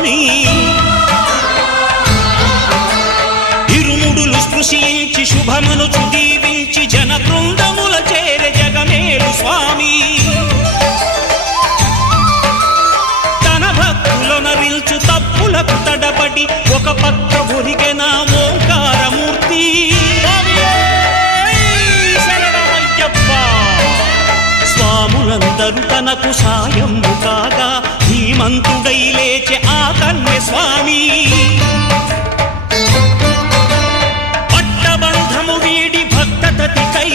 స్వామి. ఇరుముడులు స్పృశించి శుభమును చుదీవించి జన బృందముల చేరె జగమేలు స్వామి. తన భక్తుల నరించు తప్పులకు తడబడి ఒక పక్క ఒరిగెన ఓంకారమూర్తి. స్వాములందరూ తనకు సాయం కాగా ధీమంతుడైలే స్వామి. పట్టబంధము వీడి భక్త తతికై